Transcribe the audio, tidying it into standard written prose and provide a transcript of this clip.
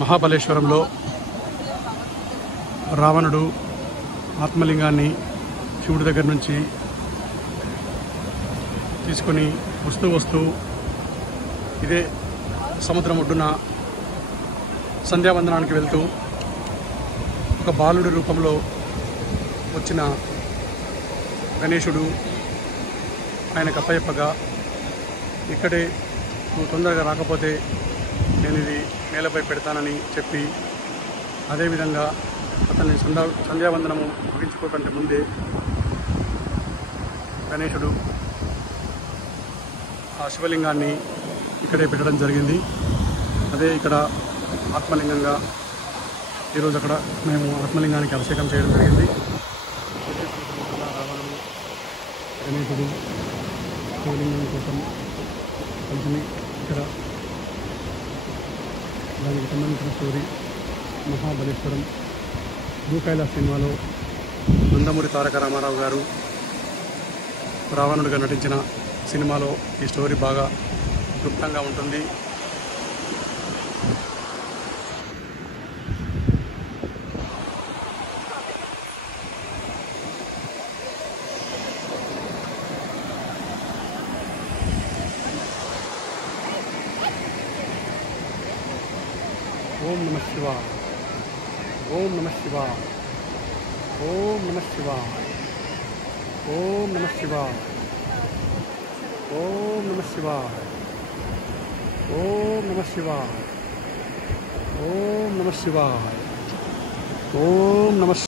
మహాబలేశ్వరంలో రావణుడు ఆత్మలింగాన్ని శివుడి దగ్గర నుంచి తీసుకొని వస్తూ ఇదే సముద్రం ఒడ్డున సంధ్యావందనానికి వెళ్తూ ఒక బాలుడి రూపంలో వచ్చిన గణేశుడు ఆయనకు అప్పచెప్పగా, ఇక్కడే నువ్వు తొందరగా రాకపోతే నేను ఇది నేలపై పెడతానని చెప్పి, అదేవిధంగా అతన్ని సంధ్యావందనము ముగించుకోకంటే ముందే గణేశుడు ఆ శివలింగాన్ని ఇక్కడే పెట్టడం జరిగింది. అదే ఇక్కడ ఆత్మలింగంగా ఈరోజు అక్కడ మేము ఆత్మలింగానికి అభిషేకం చేయడం జరిగింది. రావణుడు గణేశుడు శివలింగం కోసం కలిసి ఇక్కడ దానికి సంబంధించిన స్టోరీ మహాబలేశ్వరం భూకైలాస్ సినిమాలో నందమూరి తారక రామారావు గారు రావణుడిగా నటించిన సినిమాలో ఈ స్టోరీ బాగా క్లుప్తంగా ఉంటుంది. ఓం నమః శివాయ, ఓం నమః శివాయ, ఓం నమః శివాయ, ఓం నమః శివాయ, ఓం నమః శివాయ, ఓం నమః శివాయ, ఓం నమః శివాయ, ఓం నమః